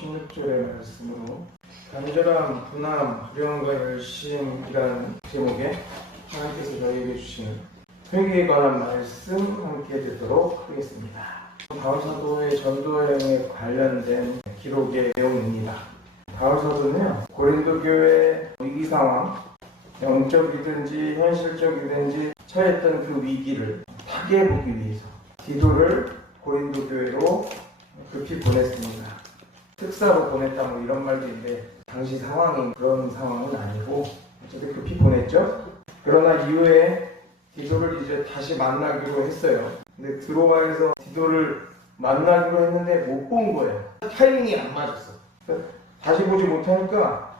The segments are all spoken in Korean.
16절의 말씀으로 간절한 분함, 불령과 열심이라는 제목의 하나님께서 저희에게 주시는 회개에 관한 말씀 함께 듣도록 하겠습니다. 바울사도의 전도여행에 관련된 기록의 내용입니다. 바울사도는요, 고린도 교회 위기 상황, 영적이든지 현실적이든지 처했던 그 위기를 타개해 보기 위해서 디도를 고린도 교회로 급히 보냈습니다. 특사로 보냈다 뭐 이런 말도 있는데 당시 상황이 그런 상황은 아니고 어쨌든 급히 보냈죠. 그러나 이후에 디도를 이제 다시 만나기로 했어요. 근데 드로아에서 디도를 만나기로 했는데 못 본 거예요. 타이밍이 안 맞았어. 다시 보지 못하니까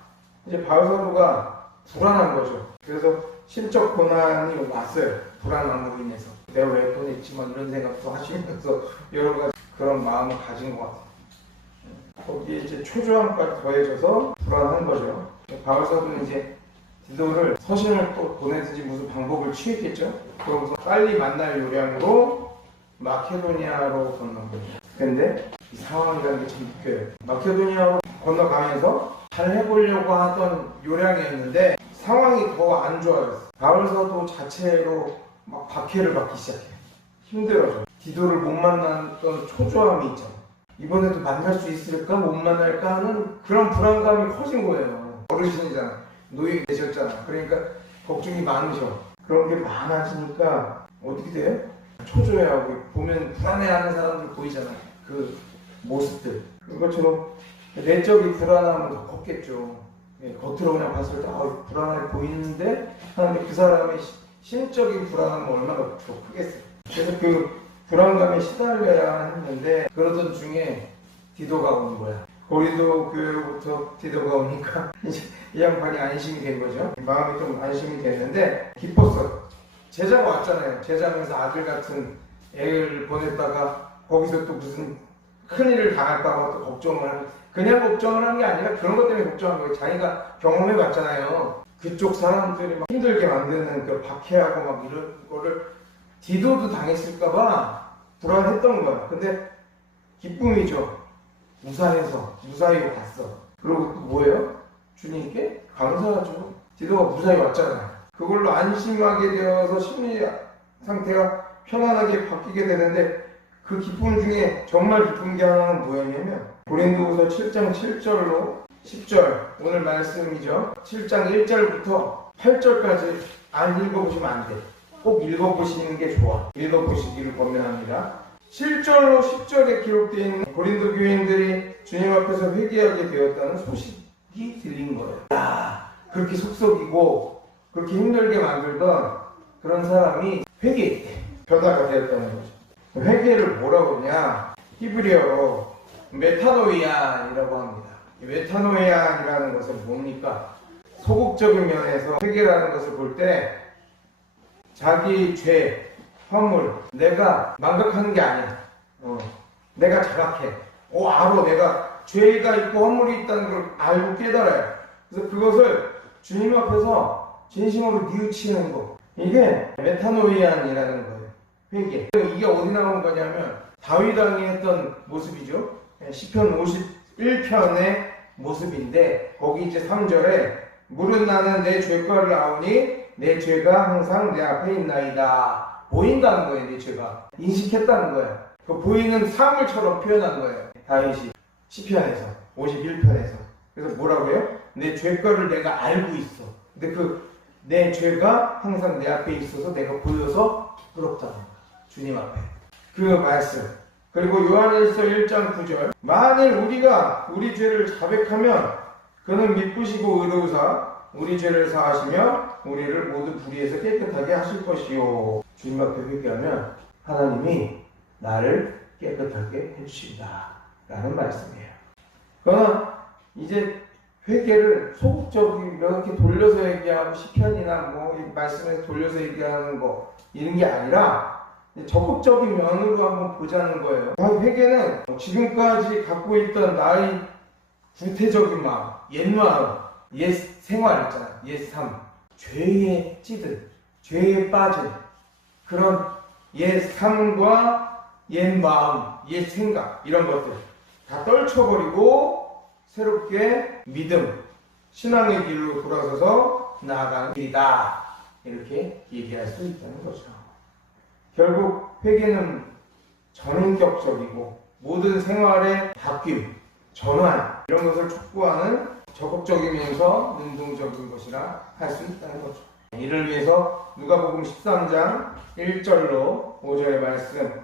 이제 바울사도가 불안한 거죠. 그래서 심적 고난이 왔어요. 불안함으로 인해서 내가 왜 보냈지 막 이런 생각도 하시면서 여러 가지 그런 마음을 가진 것 같아요. 거기에 이제 초조함까지 더해져서 불안한 거죠. 바울사도는 이제 디도를 서신을 또 보내든지 무슨 방법을 취했겠죠. 그러고서 빨리 만날 요량으로 마케도니아로 건넌 거죠. 근데 이 상황이라는 게 참 웃겨요. 마케도니아로 건너가면서 잘 해보려고 하던 요량이었는데 상황이 더 안 좋아졌어요. 바울사도 자체로 막 박해를 받기 시작해요. 힘들어져요. 디도를 못 만났던 초조함이 있죠. 이번에도 만날 수 있을까 못 만날까 하는 그런 불안감이 커진 거예요. 어르신이잖아. 노예 되셨잖아. 그러니까 걱정이 많으셔. 그런 게 많아지니까 어떻게 돼요? 초조해하고 보면 불안해하는 사람들 보이잖아. 그 모습들. 그것처럼 내적인 불안함은 더 컸겠죠. 겉으로 그냥 봤을 때 불안해 보이는데 하는데 그 사람의 심적인 불안함은 얼마나 더 크겠어요. 그래서 그 불안감에 시달려야 했는데 그러던 중에 디도가 온 거야. 고린도 교회로부터 디도가 오니까 이제 이 양반이 안심이 된 거죠. 마음이 좀 안심이 됐는데 기뻤어. 제자가 왔잖아요. 제자면서 아들 같은 애를 보냈다가 거기서 또 무슨 큰일을 당할까봐 또 걱정을 하고 그냥 걱정을 한 게 아니라 그런 것 때문에 걱정한 거예요. 자기가 경험해 봤잖아요. 그쪽 사람들이 막 힘들게 만드는 그 박해하고 막 이런 거를 디도도 당했을까봐 불안했던 거야. 근데 기쁨이죠. 무사히 왔어. 그리고 또 뭐예요? 주님께 감사하죠. 디도가 무사히 왔잖아요. 그걸로 안심하게 되어서 심리 상태가 편안하게 바뀌게 되는데 그 기쁨 중에 정말 기쁜 게 하나는 뭐였냐면 고린도후서 7장 7절로 10절 오늘 말씀이죠. 7장 1절부터 8절까지 안 읽어보시면 안 돼. 꼭 읽어보시는 게 좋아. 읽어보시기를 권면합니다. 7절로 10절에 기록되어 있는 고린도 교인들이 주님 앞에서 회개하게 되었다는 소식이 들린 거예요. 그렇게 속썩이고 그렇게 힘들게 만들던 그런 사람이 회개했대. 변화가 되었다는 거죠. 회개를 뭐라고 하냐? 히브리어로 메타노이안이라고 합니다. 메타노이안이라는 것은 뭡니까? 소극적인 면에서 회개라는 것을 볼 때 자기 죄, 허물, 내가 망각하는 게 아니야. 내가 자각해. 알아. 내가 죄가 있고 허물이 있다는 걸 알고 깨달아요. 그래서 그것을 주님 앞에서 진심으로 뉘우치는 거. 이게 메타노이안이라는 거예요. 회개. 이게 어디 나온 거냐면 다윗 왕이 했던 모습이죠. 시편 51편의 모습인데 거기 이제 3절에 물은 나는 내 죄과를 아오니 내 죄가 항상 내 앞에 있나이다. 보인다는 거예요. 내 죄가. 인식했다는 거예요. 그 보이는 사물처럼 표현한 거예요. 다윗이 시편에서 51편에서. 그래서 뭐라고요? 내 죄과를 내가 알고 있어. 근데 내 죄가 항상 내 앞에 있어서 내가 보여서 부끄럽다는 거예요. 주님 앞에. 그 말씀. 그리고 요한일서 1장 9절. 만일 우리가 우리 죄를 자백하면 그는 미쁘시고 의로우사 우리 죄를 사하시며 우리를 모두 불의에서 깨끗하게 하실 것이요. 주님 앞에 회개하면 하나님이 나를 깨끗하게 해주신다 라는 말씀이에요. 그러나 이제 회개를 소극적인 이렇게 돌려서 얘기하고 시편이나 뭐 이 말씀에서 돌려서 얘기하는 거 이런 게 아니라 적극적인 면으로 한번 보자는 거예요. 회개는 지금까지 갖고 있던 나의 구태적인 마음, 옛 마음, 옛 생활 있잖아. 옛 삶, 죄에 찌든, 죄에 빠진 그런 옛 삶과 옛 마음, 옛 생각 이런 것들 다 떨쳐버리고 새롭게 믿음, 신앙의 길로 돌아서서 나아가는 길이다. 이렇게 얘기할 수 있다는 거죠. 결국 회개는 전인격적이고 모든 생활의 바뀜, 전환 이런 것을 촉구하는 적극적이면서 능동적인 것이라 할 수 있다는 거죠. 이를 위해서 누가복음 13장 1절로 5절의 말씀,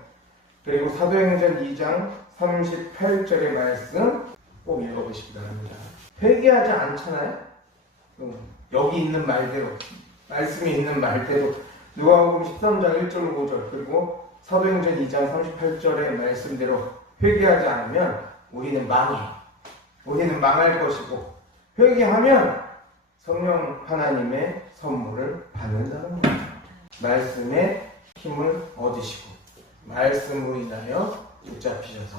그리고 사도행전 2장 38절의 말씀 꼭 읽어보시기 바랍니다. 회개하지 않잖아요. 여기 있는 말대로, 말씀이 있는 말대로 누가복음 13장 1절로 5절, 그리고 사도행전 2장 38절의 말씀대로 회개하지 않으면 우리는 망해. 우리는 망할 것이고, 회개하면 성령 하나님의 선물을 받는다는 겁니다. 말씀의 힘을 얻으시고 말씀으로 인하여 붙잡히셔서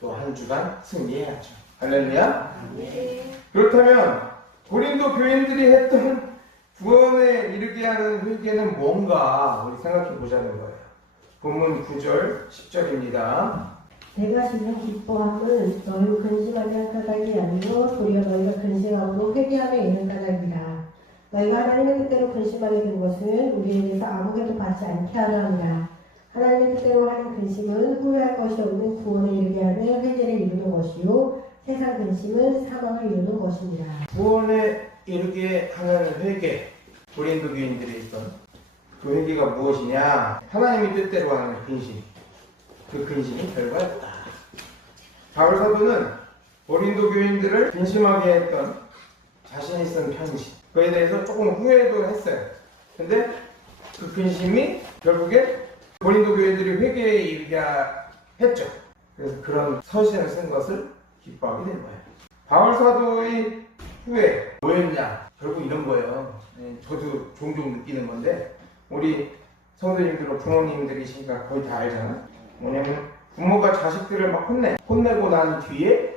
또 한 주간 승리해야죠. 할렐루야. 네. 그렇다면 고린도 교인들이 했던 구원에 이르게 하는 회개는 뭔가 우리 생각해 보자는 거예요. 본문 9절 10절입니다. 내가 지금 기뻐함은 너희 근심하지 한 까닭이 아니요 도리어 너희가 근심함으로 회개함에 이른 까닭이라. 너희가 하나님의 뜻대로 근심하게 된 것은 우리에게서 아무것도 받지 않게 하려 함이라. 하나님의 뜻대로 하는 근심은 후회할 것이 없는 구원에 이르게 하는 회개를 이루는 것이요 세상 근심은 사망을 이루는 것입니다. 구원에 이르게 하는 회개, 고린도 교인들이 있던 그 회개가 무엇이냐? 하나님의 뜻대로 하는 근심. 그 근심이 결과였다. 바울 사도는 고린도 교인들을 근심하게 했던 자신이 쓴 편지, 그에 대해서 조금 후회도 했어요. 근데 그 근심이 결국에 고린도 교인들이 회개에 이르게 했죠. 그래서 그런 서신을 쓴 것을 기뻐하게 된 거예요. 바울 사도의 후회 뭐였냐? 결국 이런 거예요. 저도 종종 느끼는 건데, 우리 성도님들, 부모님들이시니까 거의 다 알잖아. 뭐냐면 부모가 자식들을 막 혼내고 난 뒤에,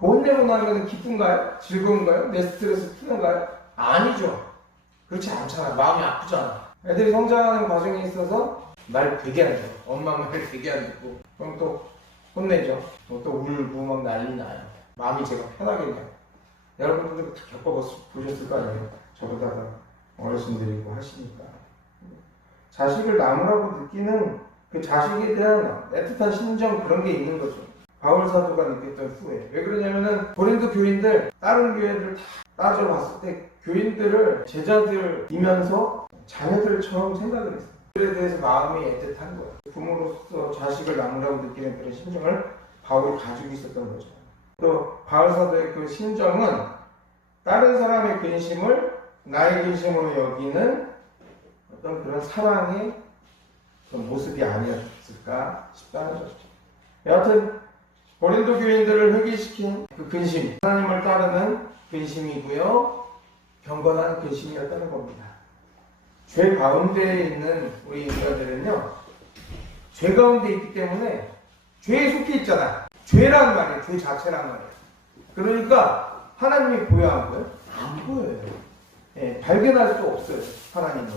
혼내고 나면 기쁜가요? 즐거운가요? 내 스트레스 푸는가요? 아니죠. 그렇지 않잖아. 마음이 아프잖아. 애들이 성장하는 과정에 있어서 말 되게 안 듣고, 엄마 말 되게 안 듣고, 그럼 또 혼내죠. 또 울고 막 난리 나요. 마음이 제가 편하겠네요. 여러분들도 다 겪어보셨을 거 아니에요. 저보다 어르신들이고 하시니까. 자식을 나무라고 느끼는 그 자식에 대한 애틋한 심정, 그런 게 있는 거죠. 바울 사도가 느꼈던 후회. 왜 그러냐면은 고린도 교인들, 다른 교회들 다 따져봤을 때 교인들을 제자들이면서 자녀들처럼 생각을 했어요. 그에 대해서 마음이 애틋한 거예요. 부모로서 자식을 나무라고 느끼는 그런 심정을 바울이 가지고 있었던 거죠. 또 바울 사도의 그 심정은 다른 사람의 근심을 나의 근심으로 여기는 어떤 그런 사랑의 그런 모습이 아니었을까 싶다는 거죠. 여하튼 고린도 교인들을 회개시킨 그 근심, 하나님을 따르는 근심이고요, 경건한 근심이었다는 겁니다. 죄 가운데에 있는 우리 인간들은요, 죄 가운데 있기 때문에 죄에 속해 있잖아. 죄라는 말이에요. 죄 자체란 말이에요. 그러니까 하나님이 보여야 하는 거예요? 안 보여요. 예, 발견할 수 없어요. 하나님을.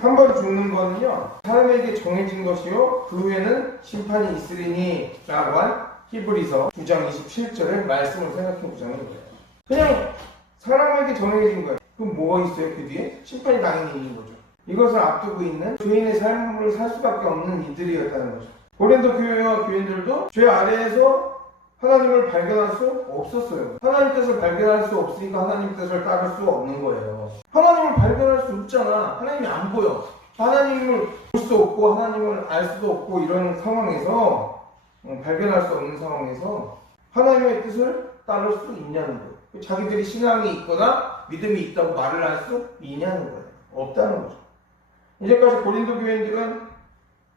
한 번 죽는 거는요, 사람에게 정해진 것이요 그 후에는 심판이 있으리니 라고 한 히브리서 9장 27절의 말씀을 생각해 보자는 거예요. 그냥 사람에게 정해진 거예요. 그럼 뭐가 있어요? 그 뒤에? 심판이 당연히 있는 거죠. 이것을 앞두고 있는 죄인의 삶을 살 수밖에 없는 이들이었다는 거죠. 고린도 교회와 교인들도 죄 아래에서 하나님을 발견할 수 없었어요. 하나님 뜻을 발견할 수 없으니까 하나님 뜻을 따를 수 없는 거예요. 하나님을 발견할 수 없잖아. 하나님이 안 보여. 하나님을 볼 수 없고 하나님을 알 수도 없고, 이런 상황에서, 발견할 수 없는 상황에서 하나님의 뜻을 따를 수 있냐는 거예요. 자기들이 신앙이 있거나 믿음이 있다고 말을 할 수 있냐는 거예요. 없다는 거죠. 이제까지 고린도 교인들은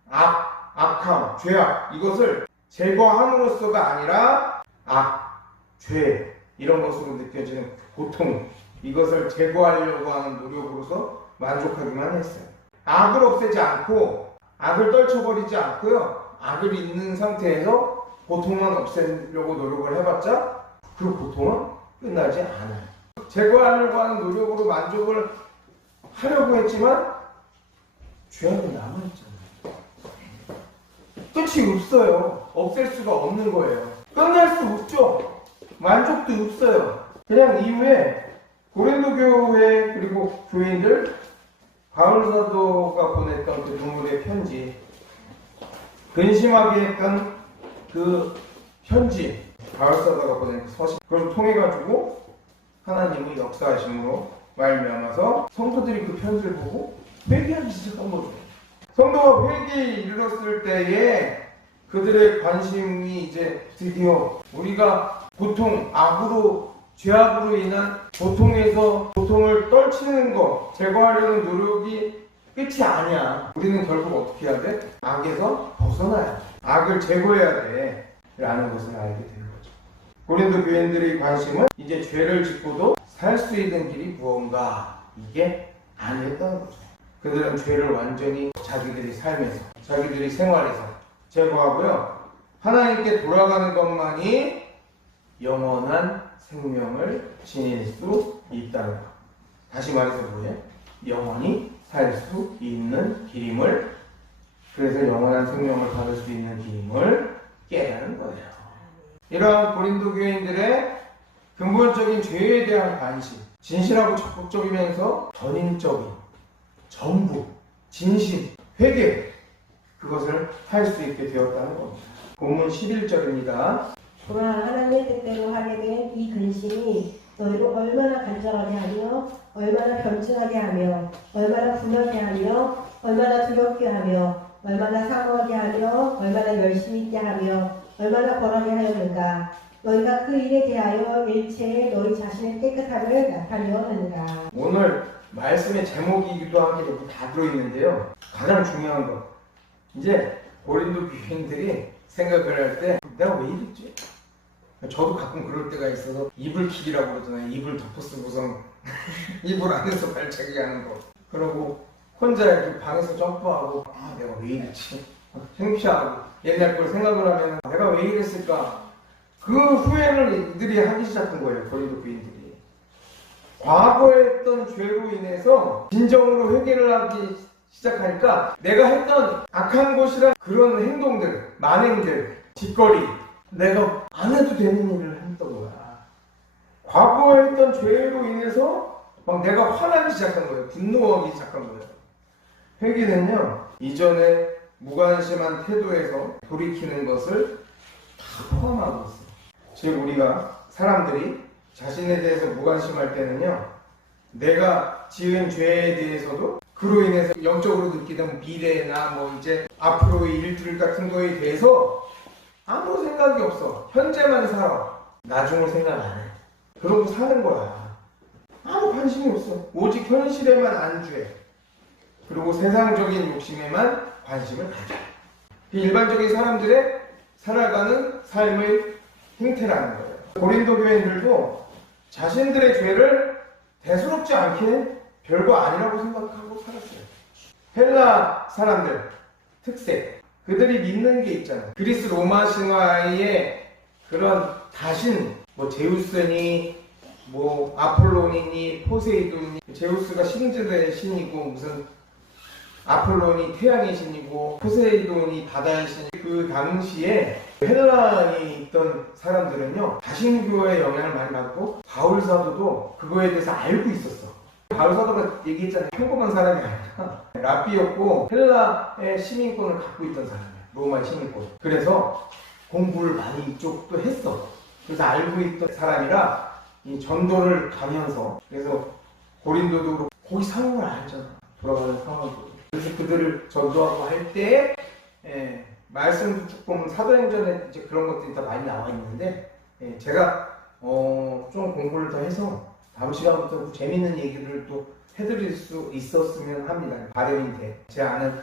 악함, 죄악, 이것을 제거함으로써가 아니라 죄, 이런 것으로 느껴지는 고통, 이것을 제거하려고 하는 노력으로서 만족하기만 했어요. 악을 없애지 않고, 악을 떨쳐버리지 않고요, 악을 있는 상태에서 고통만 없애려고 노력을 해봤자 그 고통은 끝나지 않아요. 제거하려고 하는 노력으로 만족을 하려고 했지만 죄악은 남아있잖아요. 끝이 없어요. 없앨 수가 없는 거예요. 끝날 수 없죠. 만족도 없어요. 그냥 이후에 고린도 교회 그리고 교인들 바울 사도가 보냈던 그 눈물의 편지, 근심하게 했던 그 편지, 바울 사도가 보낸 그 서신, 그걸 통해 가지고 하나님의 역사하심으로 말미암아서 성도들이 그 편지를 보고 회개하기 시작한 거죠. 성도가 회개에 이르렀을 때에 그들의 관심이 이제 드디어 우리가 고통, 악으로, 죄악으로 인한 고통에서 고통을 떨치는 거, 제거하려는 노력이 끝이 아니야. 우리는 결국 어떻게 해야 돼? 악에서 벗어나야 돼. 악을 제거해야 돼. 라는 것을 알게 된 거죠. 고린도 교인들의 관심은 이제 죄를 짓고도 살 수 있는 길이 무언가, 이게 아니었다는 거죠. 그들은 죄를 완전히 자기들의 삶에서, 자기들의 생활에서 제거하고요, 하나님께 돌아가는 것만이 영원한 생명을 지닐 수 있다는 것. 다시 말해서 뭐예요? 영원히 살 수 있는 길임을, 그래서 영원한 생명을 받을 수 있는 길임을 깨닫는 거예요. 이러한 고린도 교인들의 근본적인 죄에 대한 관심, 진실하고 적극적이면서 전인적인 전부, 진심, 회개, 그것을 할 수 있게 되었다는 겁니다. 본문 11절입니다. 그가 하나님의 뜻대로 하게 된 이 근심이 너희를 얼마나 간절하게 하며 얼마나 변증하게 하며 얼마나 분하게 하며 얼마나 두렵게 하며 얼마나 사모하게 하며 얼마나 열심히 있게 하며 얼마나 벌하게 하였는가. 너희가 그 일에 대하여 일체에 너희 자신의 깨끗함을 나타내었는가. 오늘 말씀의 제목이기도 한 게 여기 다 들어있는데요. 가장 중요한 거, 이제 고린도 교인들이 생각을 할 때 내가 왜 이랬지? 저도 가끔 그럴 때가 있어서 이불킥이라고 그러잖아요. 이불 덮어쓰고선 이불 안에서 발차기 하는 거. 그러고 혼자 이렇게 방에서 점프하고 내가 왜 이랬지? 창피하고 옛날 걸 생각을 하면 내가 왜 이랬을까? 그 후회를 이들이 하기 시작한 거예요. 고린도 교인들이. 과거에 했던 죄로 인해서 진정으로 회개를 하기 시작하니까 내가 했던 악한 것이란 그런 행동들, 만행들, 짓거리, 내가 안 해도 되는 일을 했던 거야. 과거에 했던 죄로 인해서 막 내가 화나기 시작한 거예요. 분노하기 시작한 거예요. 회개는요, 이전에 무관심한 태도에서 돌이키는 것을 다 포함하고 있어요. 즉 우리가 사람들이 자신에 대해서 무관심할 때는요, 내가 지은 죄에 대해서도 그로 인해서 영적으로 느끼던 미래나 뭐 이제 앞으로의 일들 같은 거에 대해서 아무 생각이 없어. 현재만 살아. 나중을 생각 안 해. 그러고 사는 거야. 아무 관심이 없어. 오직 현실에만 안주해. 그리고 세상적인 욕심에만 관심을 가져. 일반적인 사람들의 살아가는 삶의 형태라는 거예요. 고린도 교인들도 자신들의 죄를 대수롭지 않게 별거 아니라고 생각하고 살았어요. 헬라 사람들 특색, 그들이 믿는 게 있잖아요. 그리스 로마 신화의 그런 다신, 뭐 제우스니 뭐 아폴론이니 포세이돈이, 제우스가 신들의 신이고 무슨 아폴론이 태양의 신이고 포세이돈이 바다의 신이고, 그 당시에 헬라에 있던 사람들은요, 다신교의 영향을 많이 받고 바울 사도도 그거에 대해서 알고 있었어. 바울 사도가 얘기했잖아요. 평범한 사람이 아니라 랍비였고 헬라의 시민권을 갖고 있던 사람이야. 로마 시민권. 그래서 공부를 많이 이쪽도 했어. 그래서 알고 있던 사람이라 이 전도를 가면서, 그래서 고린도도 거기 상황을 알잖아. 돌아가는 상황도. 그래서 그들을 전도하고 할 때 말씀도 쭉 보면 사도행전에 이제 그런 것들이 다 많이 나와 있는데, 제가 좀 공부를 더 해서 다음 시간부터 재밌는 얘기를 또 해드릴 수 있었으면 합니다. 바람인데, 제 아는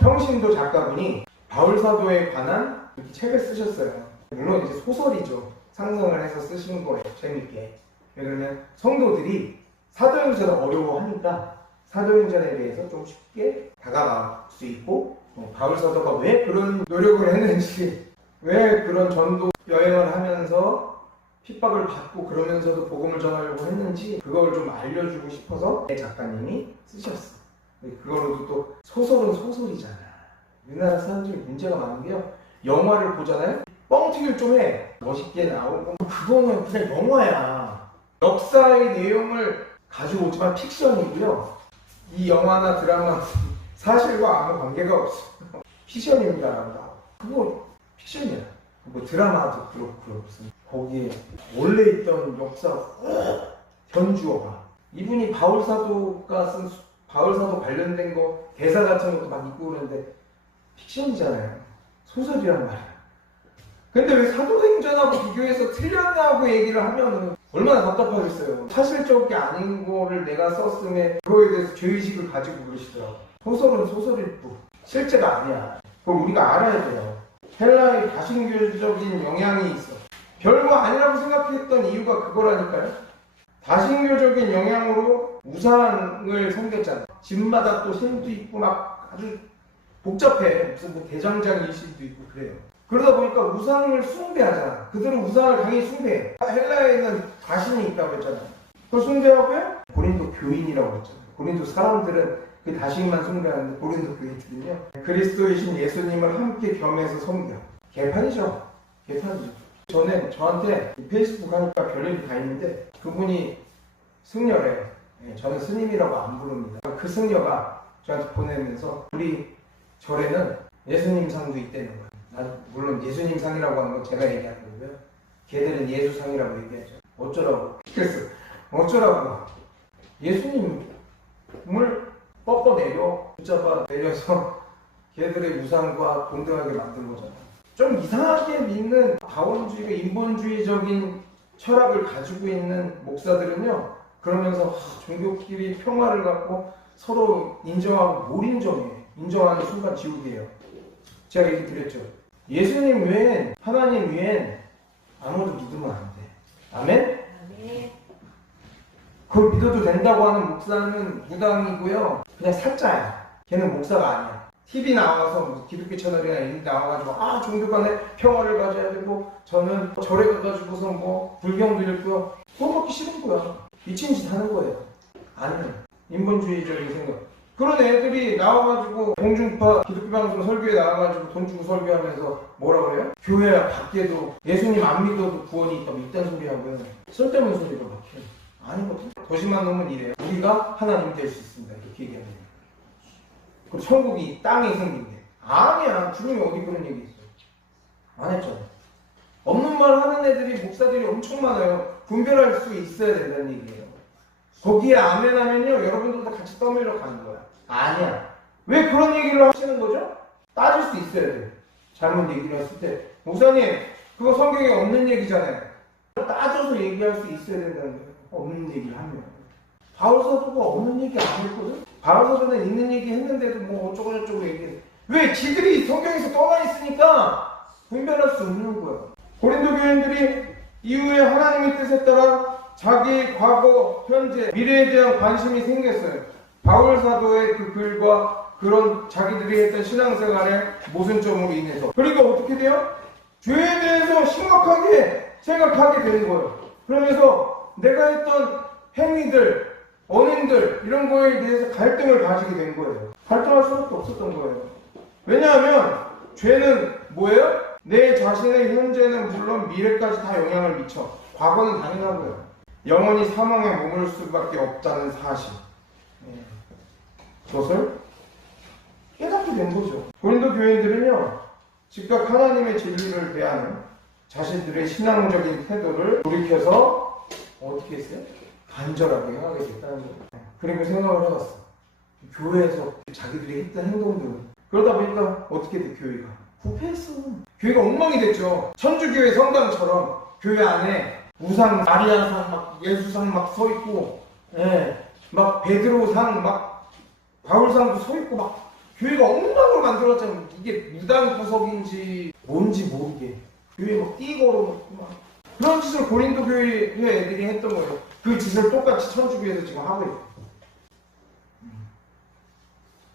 평신도 작가분이 바울 사도에 관한 이렇게 책을 쓰셨어요. 물론 이제 소설이죠. 상상을 해서 쓰신 거예요. 재밌게. 그러면 성도들이 사도행전을 어려워하니까 사도행전에 대해서 좀 쉽게 다가갈 수 있고, 바울 사도가 왜 그런 노력을 했는지, 왜 그런 전도 여행을 하면서 핍박을 받고 그러면서도 복음을 전하려고 했는지, 그걸 좀 알려주고 싶어서 작가님이 쓰셨어. 그거로도 또 소설은 소설이잖아. 우리나라 사람들이 문제가 많은 게요, 영화를 보잖아요. 뻥튀기를 좀 해. 멋있게 나오고 그거는 그냥 영화야. 역사의 내용을 가지고 오지만 픽션이고요. 이 영화나 드라마 사실과 아무 관계가 없어. 픽션입니다라고. 그거 픽션이야. 뭐 드라마도 그렇고 거기에 원래 있던 역사 견주어가 이분이 바울사도 관련된 거 대사 같은 것도 막 있고 그러는데 픽션이잖아요. 소설이란 말이야. 근데 왜 사도행전하고 비교해서 틀렸냐고 얘기를 하면은 얼마나 답답하겠어요. 사실적이 아닌 거를 내가 썼음에 그거에 대해서 죄의식을 가지고 그러시더라고. 소설은 소설일 뿐 실제가 아니야. 그걸 우리가 알아야 돼요. 헬라의 다신교적인 영향이 있어. 별거 아니라고 생각했던 이유가 그거라니까요. 다신교적인 영향으로 우상을 섬겼잖아. 집마다 또 신도 있고 막 아주 복잡해. 무슨 뭐 대장장 일신도 있고 그래요. 그러다 보니까 우상을 숭배하잖아. 그들은 우상을 당연히 숭배해. 헬라에는 다신이 있다고 했잖아. 그걸 숭배하고요? 고린도 교인이라고 했잖아. 고린도 사람들은 그 다신만 숭배하는데 고린도 교인들은요. 그리스도이신 예수님을 함께 겸해서 섬겨. 개판이죠. 개판이죠. 저는 저한테 페이스북 하니까 별일이 다 있는데 그분이 승려래. 저는 스님이라고 안 부릅니다. 그 승려가 저한테 보내면서 우리 절에는 예수님 상도 있다는 거예요. 물론 예수님 상이라고 하는 건 제가 얘기하는 거고요. 걔들은 예수상이라고 얘기하죠. 어쩌라고? 그래서 어쩌라고? 예수님을 뻗어내려 붙잡아 내려서 걔들의 우상과 동등하게 만든 거잖아. 좀 이상하게 믿는 다원주의가 인본주의적인 철학을 가지고 있는 목사들은요. 그러면서 종교끼리 평화를 갖고 서로 인정하고 뭘 인정해? 인정하는 순간 지옥이에요. 제가 얘기 드렸죠. 예수님 외엔 하나님 외엔 아무도 믿으면 안 돼. 아멘? 아멘. 그걸 믿어도 된다고 하는 목사는 무당이고요. 그냥 사짜야. 걔는 목사가 아니야. TV 나와서 뭐 기독교 채널이나 이런 데 나와가지고 종교 간에 평화를 가져야 되고 저는 절에 가가지고서 뭐 불경도 읽고요. 그거 먹기 싫은 거야. 미친 짓 하는 거예요. 아니면 인본주의적인 생각. 그런 애들이 나와가지고 공중파 기독교 방송 설교에 나와가지고 돈 주고 설교하면서 뭐라 그래요? 교회 밖에도 예수님 안 믿어도 구원이 있다고 이딴 소리 하고요. 쓸데없는 소리가 막혀요. 아니거든. 더 심한 놈은 이래요. 우리가 하나님 될 수 있습니다. 이렇게 얘기하는 거예요. 그럼 천국이 땅에 생긴대. 아니야. 주님이 어디 그런 얘기 있어. 안 했잖아. 없는 말 하는 애들이 목사들이 엄청 많아요. 분별할 수 있어야 된다는 얘기예요. 거기에 아멘 하면요. 여러분들도 같이 떠밀려 가는 거야. 아니야. 왜 그런 얘기를 하시는 거죠? 따질 수 있어야 돼. 잘못 얘기를 했을 때. 목사님, 그거 성경에 없는 얘기잖아요. 따져서 얘기할 수 있어야 된다는 거예요. 없는 얘기를 하면. 바울사도가 없는 얘기 안 했거든? 바울사도는 있는 얘기 했는데도 뭐 어쩌고저쩌고 얘기해. 왜? 지들이 성경에서 떠나 있으니까 분별할 수 없는 거예요. 고린도 교인들이 이후에 하나님의 뜻에 따라 자기 과거, 현재, 미래에 대한 관심이 생겼어요. 바울 사도의 그 글과 그런 자기들이 했던 신앙생활의 모순점으로 인해서. 그러니까 어떻게 돼요? 죄에 대해서 심각하게 생각하게 되는 거예요. 그러면서 내가 했던 행위들, 언행들 이런 거에 대해서 갈등을 가지게 된 거예요. 갈등할 수밖에 없었던 거예요. 왜냐하면 죄는 뭐예요? 내 자신의 현재는 물론 미래까지 다 영향을 미쳐. 과거는 당연하고요. 영원히 사망에 머물 수밖에 없다는 사실. 그것을 깨닫게 된 거죠. 고린도 교인들은요, 즉각 하나님의 진리를 대하는 자신들의 신앙적인 태도를 돌이켜서 어떻게 했어요? 간절하게 행하게 됐다는 거예요. 그리고 생각을 해봤어. 교회에서 자기들이 했던 행동들. 그러다 보니까 어떻게 돼, 교회가? 부패했어. 교회가 엉망이 됐죠. 천주교회 성당처럼 교회 안에 우상, 마리아상, 막 예수상 막 서 있고, 막 베드로상, 막 바울상도 서 있고, 막 교회가 엉망을 만들었잖아요. 이게 무당 구석인지 뭔지 모르게 교회 막 뛰걸어 막 그런 짓을 고린도 교회 애들이 했던 거예요. 그 짓을 똑같이 천주교에서 지금 하고 있어요.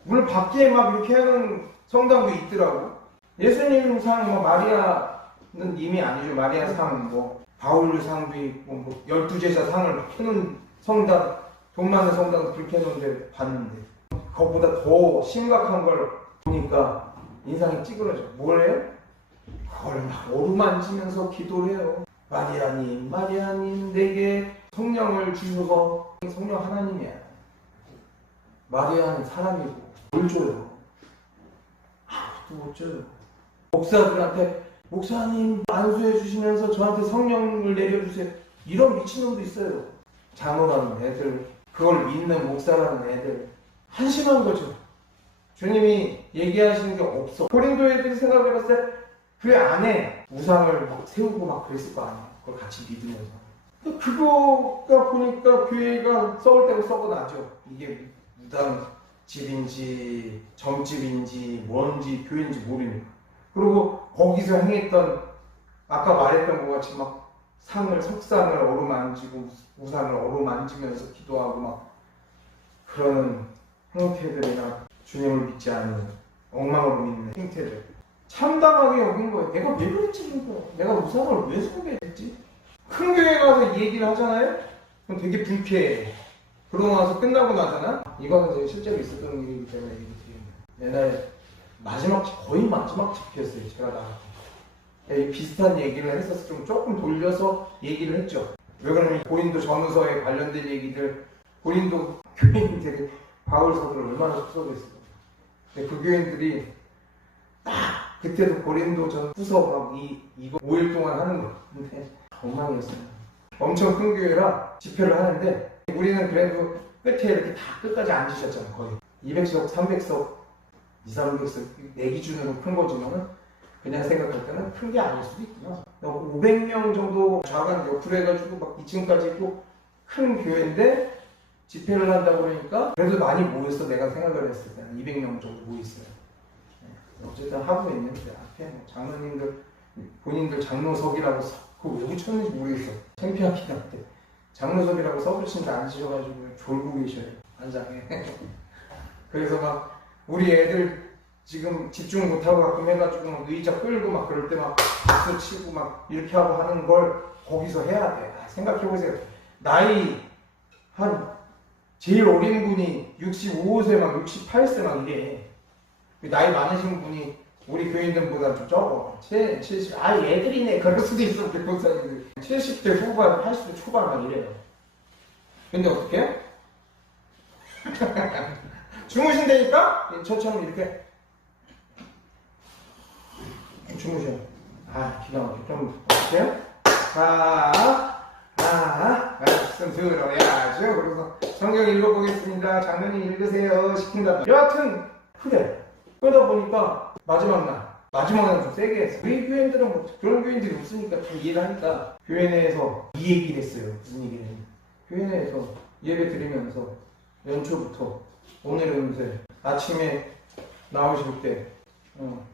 물론 밖에 막 이렇게 하는 성당도 있더라고. 예수님 상, 뭐 마리아는 님이 아니죠. 마리아 상, 뭐 바울 상도 있고, 뭐 12제자 상을 막 해놓은 성당, 돈 많은 성당도 그렇게 해놓은데 봤는데 그것보다 더 심각한 걸 보니까 인상이 찌그러져. 뭐래요? 그걸 막 어루만지면서 기도를 해요. 마리아님, 마리아님, 내게 성령을 주셔서. 성령 하나님이야. 마리아는 사람이고 뭘 줘요? 아무것도 못 줘요. 목사들한테 목사님 안수해 주시면서 저한테 성령을 내려주세요. 이런 미친놈도 있어요. 장로라는 애들, 그걸 믿는 목사라는 애들, 한심한 거죠. 주님이 얘기하시는 게 없어. 고린도 애들이 생각해봤을 때 그 안에 우상을 막 세우고 막 그랬을 거 아니에요. 그걸 같이 믿으면서. 그거가 보니까 교회가 썩을 때고 썩어나죠. 이게 무당 집인지 점집인지 뭔지 교회인지 모르니까. 그리고 거기서 행했던 아까 말했던 것 같이 막 석상을 어루만지고 우상을 어루만지면서 기도하고 막 그런 행태들이나 주님을 믿지 않는 엉망으로 믿는 행태들 참담하게 여긴 거예요. 내가 왜 그랬지? 내가 우상을 왜 숭배했지? 큰 교회 가서 이 얘기를 하잖아요? 그럼 되게 불쾌해. 그러고 나서 끝나고 나잖아? 이거는 이제 실제로 있었던 일이기 때문에 옛날에 거의 마지막 집회였어요. 제가 나갈 때. 비슷한 얘기를 했어서 조금 돌려서 얘기를 했죠. 왜 그러냐면 고린도 전후서에 관련된 얘기들, 고린도 교인들이 바울서를 얼마나 속속했어요. 근데 그 교인들이 딱 그때도 고린도 전후서 막 이거 5일 동안 하는 건데 엉망이었어요. 엄청 큰 교회라 집회를 하는데 우리는 그래도 끝에 이렇게 다 끝까지 앉으셨잖아요. 거의 200석, 300석, 2, 300석 내 기준으로 큰 거지만은 그냥 생각할 때는 큰 게 아닐 수도 있구나. 500명 정도 좌관 옆으로 해가지고 막 2층까지 있고 큰 교회인데 집회를 한다고 그러니까 그래도 많이 모였어. 내가 생각을 했을 때는 200명 정도 모였어요. 어쨌든 하고 있는데 앞에 뭐 장로님들 본인들 장로석이라고 그거 왜 붙였는지 모르겠어. 창피하긴 한데 장로석이라고 써붙인데 앉으셔가지고 졸고 계셔요. 안장에. 그래서 막 우리 애들 지금 집중 못하고 가끔 해가지고 막 의자 끌고 막 그럴 때 막 박수 치고 막 이렇게 하고 하는 걸 거기서 해야 돼. 생각해보세요. 나이 한 제일 어린 분이 65세 막 68세 막 이래. 나이 많으신 분이 우리 교인들보다 좀 적어. 70, 애들이네. 그럴 수도 있어. 우리 목사님들. 70대 후반, 80대 초반 막 이래요. 근데 어떻게 해요? 주무신다니까? 저처럼 이렇게 주무셔. 기가 막혀. 그럼 어떻게 해요? 말씀 들어야죠. 그래서 성경 읽어보겠습니다. 장로님 읽으세요. 시킨다. 여하튼 그래. 그러다 보니까 마지막 날 좀 세게 했어. 우리 교인들은 뭐 그런 교인들이 없으니까 다 이해를 하니까 교회 내에서 이 얘기를 했어요. 무슨 얘기를 교회 내에서 예배 드리면서 연초부터 오늘의 운세 아침에 나오실 때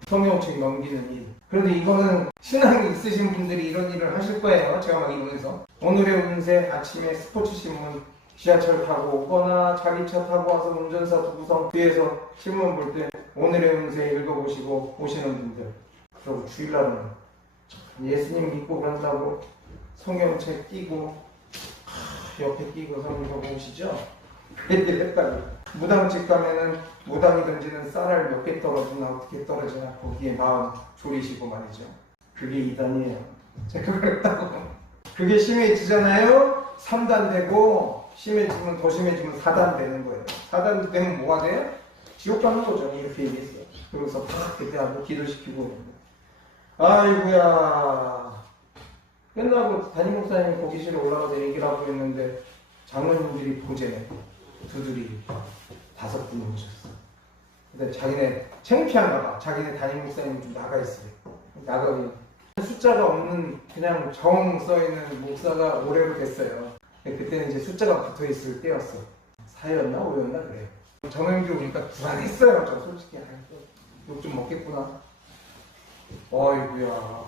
성경책 넘기는 일. 그런데 이거는 신앙이 있으신 분들이 이런 일을 하실 거예요. 제가 막 이러면서 오늘의 운세 아침에 스포츠신문 지하철 타고 오거나 자기 차 타고 와서 운전사 두고서 뒤에서 신문 볼 때 오늘의 운세 읽어보시고 오시는 분들, 그리고 주일날은 예수님 믿고 그런다고 성경책 끼고 옆에 끼고 성경 보시죠? 그 얘기를 했다고. 무당집 가면은 무당이 던지는 쌀알 몇 개 떨어지나 어떻게 떨어지나 거기에 마음 졸이시고 말이죠. 그게 이단이에요. 제가 그랬다고. 그게 심해지잖아요. 3단 되고 심해지면 더 심해지면 4단 되는 거예요. 4단 되면 뭐가 돼요? 지옥 가는 거죠. 이렇게 얘기했어요. 그러고서 그때 한번 기도시키고 아이고야. 끝나고 담임 목사님이 거기실에 올라가서 얘기를 하고 있는데 장로님들이 보제 두들이 5분이 오셨어. 근데 자기네 창피한가 봐. 자기네 담임 목사님이 좀 나가 있어요. 나가기 숫자가 없는 그냥 정 써있는 목사가 올해로 됐어요. 그때는 이제 숫자가 붙어있을 때였어. 4였나 5였나 그래. 정영규 오니까 불안했어요. 저 솔직히 욕 좀 먹겠구나. 어이구야.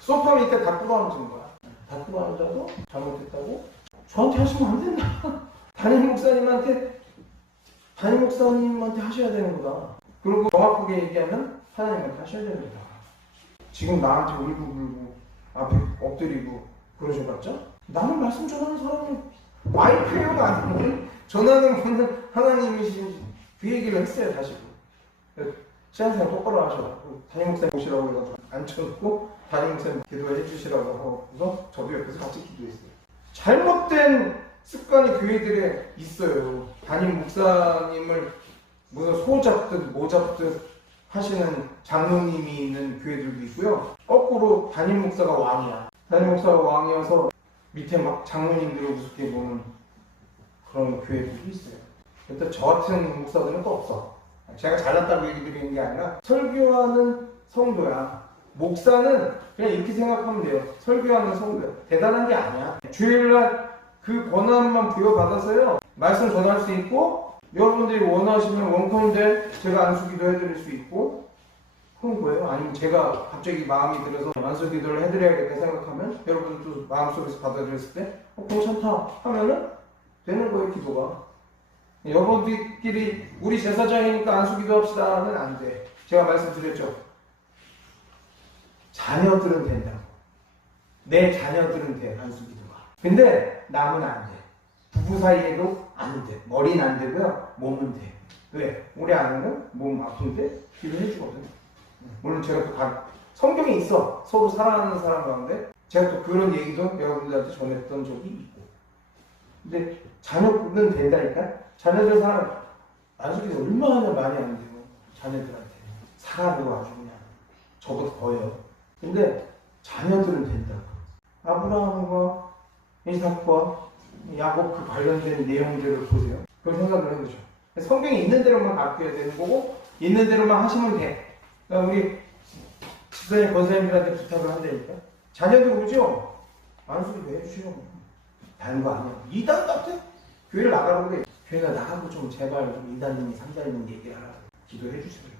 소파 밑에 다 끌어앉은 거야. 다 끌어앉아도 잘못했다고? 저한테 하시면 안 된다. 담임 목사님한테 하셔야 되는 거다. 그리고 정확하게 얘기하면 하나님한테 하셔야 됩니다. 지금 나한테 울고 앞에 엎드리고 그러셔봤죠? 나는 말씀 전하는 사람은 마이크가 아닌데 전하는 분은 하나님이신지 그 얘기를 했어요. 다시 신앙생활 똑바로 하셔라고 담임 목사님 오시라고 해서 앉혀놓고 담임 목사님 기도해 주시라고 하고서 저도 옆에서 같이 기도했어요. 잘못된 습관이 교회들에 있어요. 담임 목사님을 무슨 소 잡듯 뭐 잡듯 하시는 장로님이 있는 교회들도 있고요. 거꾸로 담임 목사가 왕이야. 담임 목사가 왕이어서 밑에 막 장로님들을 우습게 보는 그런 교회들도 있어요. 일단 저 같은 목사들은 또 없어. 제가 잘났다고 얘기 드리는 게 아니라 설교하는 성도야. 목사는 그냥 이렇게 생각하면 돼요. 설교하는 성도야. 대단한 게 아니야. 주일날 그 권한만 부여받아서요. 말씀 전할 수 있고 여러분들이 원하시면 원컨대 제가 안수기도 해드릴 수 있고 그런 거예요. 아니면 제가 갑자기 마음이 들어서 안수기도를 해드려야겠다 생각하면 여러분도 마음속에서 받아들였을 때 괜찮다 하면은 되는 거예요. 기도가. 여러분들끼리 우리 제사장이니까 안수기도 합시다는 안 돼. 제가 말씀드렸죠. 자녀들은 된다고. 내 자녀들은 돼. 안수기도가. 근데 남은 안 돼. 부부 사이에도 안 돼. 머리는 안 되고요. 몸은 돼. 왜? 우리 아내는 몸 아픈데 기도해 주거든. 물론 제가 또 성경에 있어. 서로 사랑하는 사람 가운데 제가 또 그런 얘기도 여러분들한테 전했던 적이 있고. 근데 자녀는 된다니까? 자녀들 사랑 안수기도 얼마나 많이 하는데요. 자녀들한테. 사랑으로 아주 그냥 저보다 더해요. 근데 자녀들은 된다고. 아브라함과 이삭과 야곱 그 관련된 내용들을 보세요. 그런 생각을 해보죠. 성경에 있는 대로만 바뀌어야 되는 거고 있는 대로만 하시면 돼. 그러니까 우리 집사님, 권사님들한테 부탁을 한다니까. 자녀들 오죠? 안수기도 해주시라고. 다른 거 아니야. 이단 같아? 교회를 나가라고 그래. 교회가 나가고 좀 제발 좀 이단님, 삼단님 얘기를 하라고. 기도해 주세요.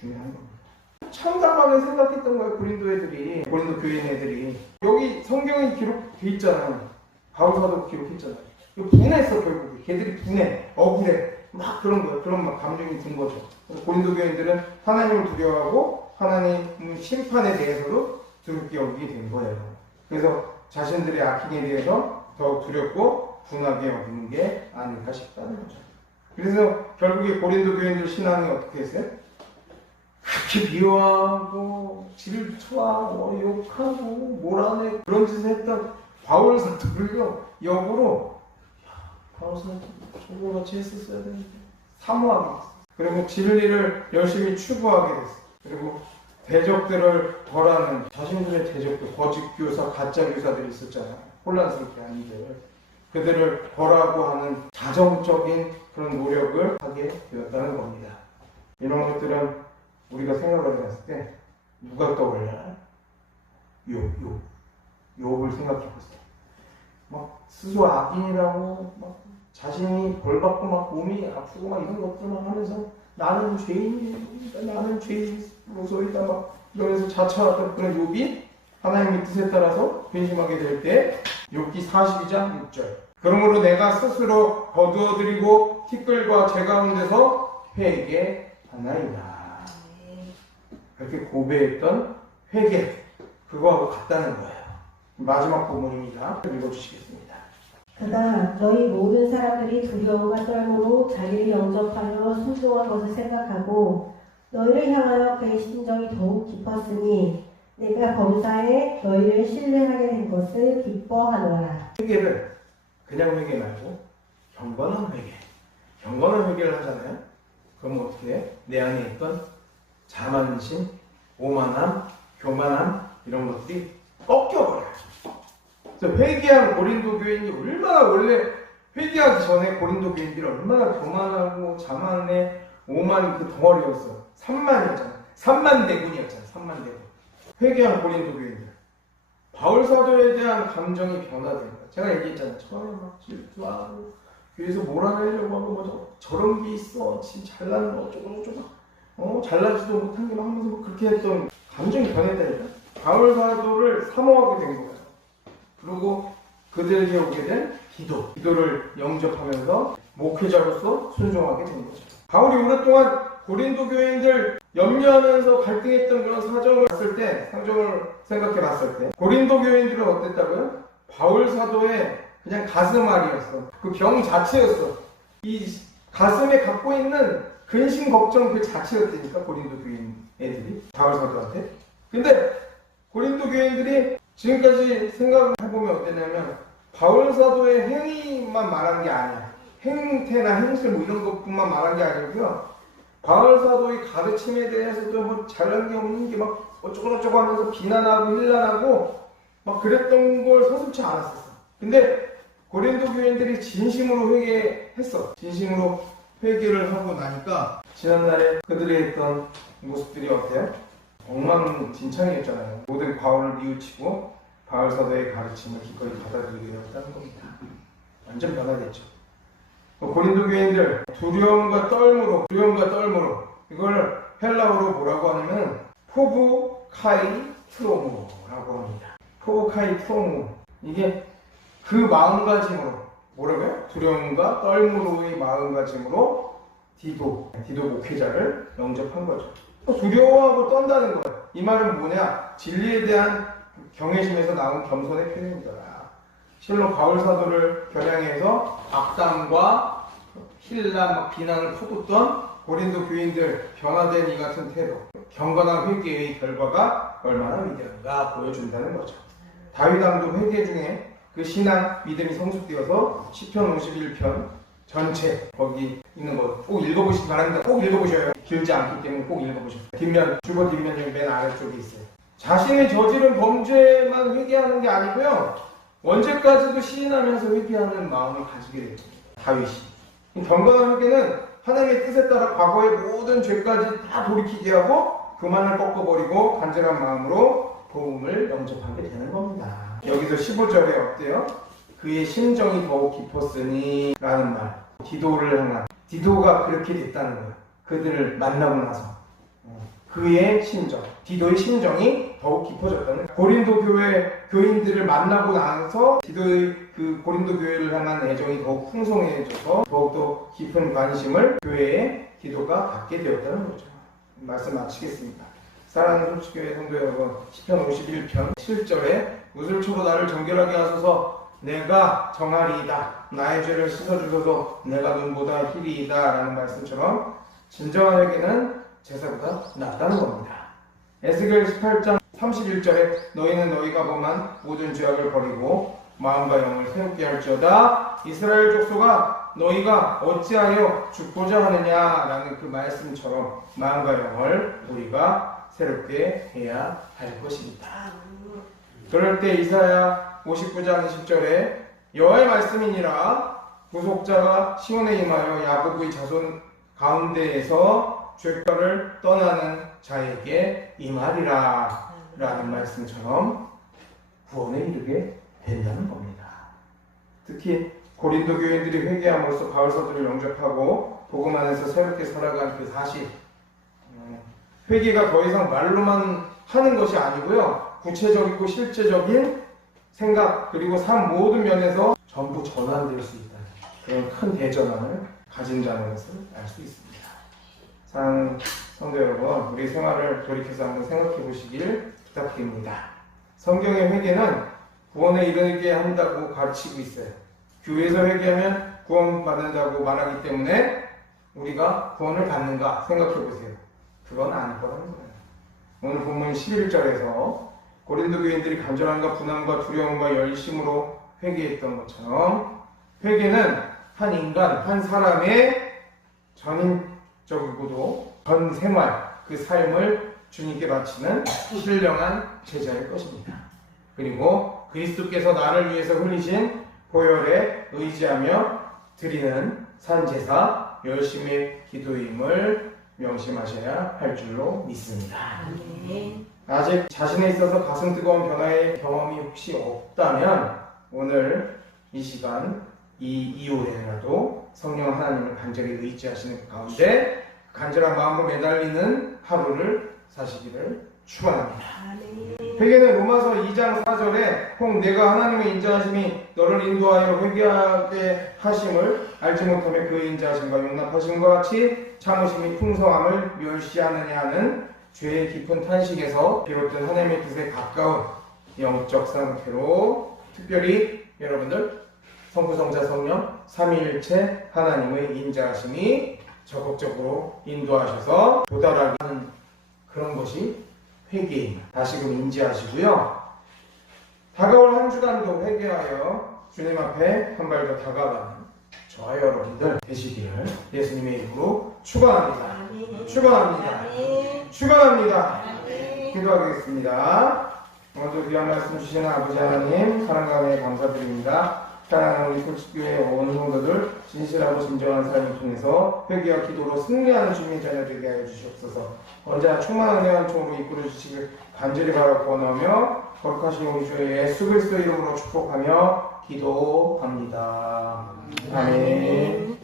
중요한 겁니다. 참담하게 생각했던 거예요. 고린도 애들이. 고린도 교인 애들이. 여기 성경에 기록돼 있잖아요. 바울사도 기록했잖아요. 분해했어 결국에. 걔들이 분해, 억울해. 막 그런 거예요. 그런 막 감정이 든 거죠. 고린도 교인들은 하나님을 두려워하고 하나님 심판에 대해서도 두렵게 여기게 된 거예요. 그래서 자신들의 악행에 대해서 더욱 두렵고 분하게 여기는 게 아닐까 싶다는 거죠. 그래서 결국에 고린도 교인들 신앙이 어떻게 했어요? 그렇게 미워하고 질투하고 욕하고 몰아내 그런 짓을 했던 바울 사도를요 역으로 바울 사도 저거 같이 했었어야 되는데 사모하게 됐어. 그리고 진리를 열심히 추구하게 됐어. 그리고 대적들을 벌하는 자신들의 대적들, 거짓 교사, 가짜 교사들이 있었잖아요. 혼란스럽게 아니들 그들을 벌하고 하는 자정적인 그런 노력을 하게 되었다는 겁니다. 이런 것들은 우리가 생각을 해봤을 때 누가 떠올려요? 욥을 생각해봤어요. 막 스스로 악인이라고 막 자신이 벌받고 막 몸이 아프고 막 이런 것들만 하면서 나는 죄인이다, 나는 죄인으로서이다 막 이러면서 자처하던 그런 욥이 하나님의 뜻에 따라서 근심하게 될 때 욥기 42장 6절 그러므로 내가 스스로 거두어드리고 티끌과 제 가운데서 회개하나이다. 그렇게 고백했던 회개 그거하고 같다는 거예요. 마지막 부분입니다. 읽어주시겠습니다. 그가 너희 모든 사람들이 두려움과 떨므로 자기를 영접하여 순종한 것을 생각하고 너희를 향하여 그의 심정이 더욱 깊었으니 내가 범사에 너희를 신뢰하게 된 것을 기뻐하노라. 회개를 그냥 회개 말고 경건한 회개. 경건한 회개를 하잖아요. 그럼 어떻게 해? 내 안에 있던 자만심, 오만함, 교만함 이런 것들이 꺾여버려요. 그래서 회개한 고린도 교인이 얼마나 원래 회개하기 전에 고린도 교인들이 얼마나 교만하고 자만해 오만 그 덩어리였어. 3만이었잖아. 3만 대군이었잖아. 3만 대군. 회개한 고린도 교인들. 바울 사도에 대한 감정이 변화된 거야. 제가 얘기했잖아요. 처음에 막 질투하고 교회에서 몰아내려고 하고 뭐 저런 게 있어. 진짜 잘나는 거 어쩌고 잘나지도 못한 게 막 하면서 뭐 그렇게 했던 감정이 변했다니까. 바울 사도를 사모하게 된 거예요. 그리고 그들에게 오게 된 기도를 영접하면서 목회자로서 순종하게 된 거죠. 바울이 오랫동안 고린도 교인들 염려하면서 갈등했던 그런 사정을 봤을 때, 사정을 생각해 봤을 때, 고린도 교인들은 어땠다고요? 바울 사도의 그냥 가슴앓이였어. 그 병 자체였어. 이 가슴에 갖고 있는 근심 걱정 그 자체였다니까 고린도 교인 애들이 바울 사도한테. 근데 고린도 교인들이 지금까지 생각을 해보면 어땠냐면 바울 사도의 행위만 말한 게 아니야. 행태나 행실 뭐 이런 것뿐만 말한 게 아니고요. 바울 사도의 가르침에 대해서도 뭐 잘난 게 없는 게 막 어쩌고저쩌고 하면서 비난하고 힐난하고 막 그랬던 걸 서슴지 않았었어. 근데 고린도 교인들이 진심으로 회개했어. 진심으로 회개를 하고 나니까 지난날에 그들이 했던 모습들이 어때요? 엉망진창이었잖아요. 모든 바울을 뉘우치고 바울 사도의 가르침을 기꺼이 받아들이게 되었다는 겁니다. 완전 변화됐죠. 고린도 교인들 두려움과 떨므로 이걸 헬라어로 뭐라고 하냐면 포부카이 트로모라고 합니다. 포부카이 트로모, 이게 그 마음가짐으로 뭐라고요? 두려움과 떨므로의 마음가짐으로 디도 목회자를 영접한 거죠. 두려워하고 떤다는 거예요. 이 말은 뭐냐? 진리에 대한 경외심에서 나온 겸손의 표현이다. 실로 바울 사도를 겨냥해서 악담과 힐난 비난을 퍼붓던 고린도 교인들 변화된 이 같은 태도, 경건한 회개의 결과가 얼마나 위대한가 보여준다는 거죠. 다윗 왕도 회개 중에 그 신앙 믿음이 성숙되어서 시편 51편 전체 거기 있는 거 꼭 읽어보시기 바랍니다. 꼭 읽어보셔요. 길지 않기 때문에 꼭 읽어보셔요. 뒷면, 주보 뒷면 여기 맨 아래쪽에 있어요. 자신의 저지른 범죄만 회개하는 게 아니고요, 언제까지도 시인하면서 회개하는 마음을 가지게 됩니다. 다윗이. 경건한 회개는 하나님의 뜻에 따라 과거의 모든 죄까지 다 돌이키게 하고 그만을 꺾어버리고 간절한 마음으로 도움을 영접하게 되는 겁니다. 여기서 15절에 어때요? 그의 심정이 더욱 깊었으니 라는 말. 디도를 향한, 디도가 그렇게 됐다는 거예요. 그들을 만나고 나서 그의 심정, 디도의 심정이 더욱 깊어졌다는 거예요. 고린도 교회 교인들을 만나고 나서 디도의 그 고린도 교회를 향한 애정이 더욱 풍성해져서 더욱더 깊은 관심을 교회에 디도가 갖게 되었다는 거죠. 말씀 마치겠습니다. 사랑하는 솔직교회 성도 여러분, 시편 51편 7절에 무술초로 나를 정결하게 하소서, 내가 정하리이다. 나의 죄를 씻어주소서, 내가 눈보다 희리이다 라는 말씀처럼 진정한 회개는 제사보다 낫다는 겁니다. 에스겔 18장 31절에 너희는 너희가 범한 모든 죄악을 버리고 마음과 영을 새롭게 할지어다. 이스라엘 족속아, 너희가 어찌하여 죽고자 하느냐라는 그 말씀처럼 마음과 영을 우리가 새롭게 해야 할 것입니다. 그럴 때 이사야 59장 20절에 여호와의 말씀이니라, 구속자가 시온에 임하여 야곱의 자손 가운데에서 죄가를 떠나는 자에게 임하리라 라는 말씀처럼 구원에 이르게 된다는 겁니다. 특히 고린도 교인들이 회개함으로써 바울 사도를 영접하고 복음 안에서 새롭게 살아간 그 사실, 회개가 더 이상 말로만 하는 것이 아니고요, 구체적이고 실제적인 생각 그리고 삶 모든 면에서 전부 전환될 수 있다는 그런 큰 대전환을 가진 자는 것을 알 수 있습니다. 사랑하는 성도 여러분, 우리 생활을 돌이켜서 한번 생각해 보시길 부탁드립니다. 성경의 회개는 구원에 이르게 한다고 가르치고 있어요. 교회에서 회개하면 구원받는다고 말하기 때문에 우리가 구원을 받는가 생각해 보세요. 그건 아닐 거라는 거예요. 오늘 본문 11절에서 고린도 교인들이 간절함과 분함과 두려움과 열심으로 회개했던 것처럼 회개는 한 인간, 한 사람의 전인적이고도 전 생활, 그 삶을 주님께 바치는 신령한 제자일 것입니다. 그리고 그리스도께서 나를 위해서 흘리신 보혈에 의지하며 드리는 산제사 열심의 기도임을 명심하셔야 할 줄로 믿습니다. 아직 자신에 있어서 가슴 뜨거운 변화의 경험이 혹시 없다면 오늘 이 시간 이 이후에라도 성령 하나님을 간절히 의지하시는 가운데 간절한 마음으로 매달리는 하루를 사시기를 축원합니다. 회개는 로마서 2장 4절에 혹 내가 하나님의 인자하심이 너를 인도하여 회개하게 하심을 알지 못하며 그의 인자하심과 용납하심과 같이 참으심이 풍성함을 멸시하느냐 하는 죄의 깊은 탄식에서 비롯된 하나님의 뜻에 가까운 영적 상태로 특별히 여러분들 성부 성자 성령 삼위일체 하나님의 인자하심이 적극적으로 인도하셔서 도달하게 하는 그런 것이 회개입니다. 다시금 인지하시고요. 다가올 한 주간도 회개하여 주님 앞에 한 발 더 다가가는 저와 여러분들 되시기를 예수님의 이름으로 축원합니다. 축원합니다. 축원합니다. 기도하겠습니다. 먼저 귀한 말씀 주시는 아버지 하나님 사랑과 은혜에 감사드립니다. 사랑하는 우리 솔직교회 온 성도들 진실하고 진정한 삶을 통해서 회개와 기도로 승리하는 주님의 자녀 되게 하여 주시옵소서. 언제나 충만한 은혜와 총으로 이끌어 주시길 간절히 바라 권하며 거룩하신 우리 주 예수 그리스도 이름으로 축복하며 기도합니다. 아멘.